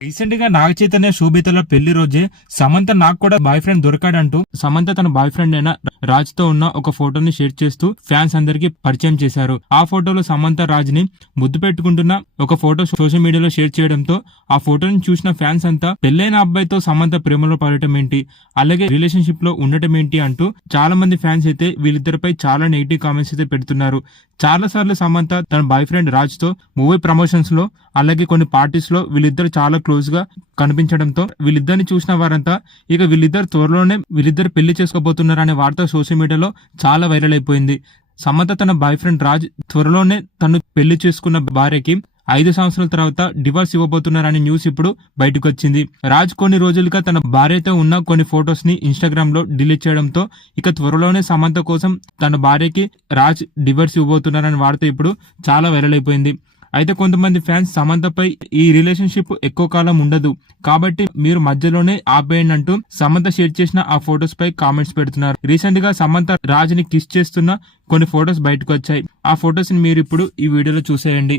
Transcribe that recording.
Recent గా నాగ చైతన్య శోభితల పెళ్లి రోజే సమంత నాకు కూడా బాయ్ ఫ్రెండ్ దొరకాడంటూ సమంత తన బాయ్ ఫ్రెండ్ అయిన రాజ్ తో ఉన్న ఒక ఫోటోని షేర్ చేస్తూ ఫ్యాన్స్ అందరికి పరిచయం చేశారు. ఆ ఫోటోలో సమంత రాజ్ ని ముద్దు పెట్టుకుంటున్న ఒక ఫోటో సోషల్ మీడియాలో షేర్ చేయడంతో ఆ ఫోటోని చూసిన ఫ్యాన్స్ అంతా పెళ్లైన అబ్బాయితో సమంత ప్రేమలో పడటం ఏంటి, అలాగే రిలేషన్షిప్ లో ఉండటం ఏంటి అంటూ చాలా మంది ఫ్యాన్స్ అయితే వీళ్ళిద్దరిపై చాలా నెగిటివ్ కామెంట్స్ అయితే పెడుతున్నారు. చాలా సార్లు సమంత తన బాయ్ ఫ్రెండ్ రాజ్ తో మూవీ ప్రమోషన్స్ లో అలాగే కొన్ని పార్టీస్ లో వీళ్ళిద్దరు చాలా క్లోజ్ గా కనిపించడంతో వీళ్ళిద్దరిని చూసిన వారంతా ఇక వీళ్ళిద్దరు త్వరలోనే వీళ్ళిద్దరు పెళ్లి చేసుకోబోతున్నారనే వార్త సోషల్ మీడియాలో చాలా వైరల్ అయిపోయింది. సమంత తన బాయ్ ఫ్రెండ్ రాజ్ త్వరలోనే తను పెళ్లి చేసుకున్న భార్యకి 5 సంవత్సరాల తర్వాత డివోర్స్ ఇవ్వబోతున్నారనే న్యూస్ ఇప్పుడు బయటకు వచ్చింది. రాజ్ కొన్ని రోజులుగా తన భార్యతో ఉన్న కొన్ని ఫొటోస్ ని ఇన్స్టాగ్రామ్ లో డిలీట్ చేయడంతో ఇక త్వరలోనే సమంత కోసం తన భార్యకి రాజ్ డివోర్స్ ఇవ్వబోతున్నారనే వార్త ఇప్పుడు చాలా వైరల్ అయిపోయింది. అయితే కొంతమంది ఫ్యాన్స్ సమంతపై ఈ రిలేషన్షిప్ ఎక్కువ కాలం ఉండదు కాబట్టి మీరు మధ్యలోనే ఆపేయండి అంటూ సమంత షేర్ చేసిన ఆ ఫొటోస్ పై కామెంట్స్ పెడుతున్నారు. రీసెంట్ గా సమంత రాజ్ ని కిస్ చేస్తున్న కొన్ని ఫొటోస్ బయటకు వచ్చాయి. ఆ ఫొటోస్ ని మీరు ఇప్పుడు ఈ వీడియోలో చూసేయండి.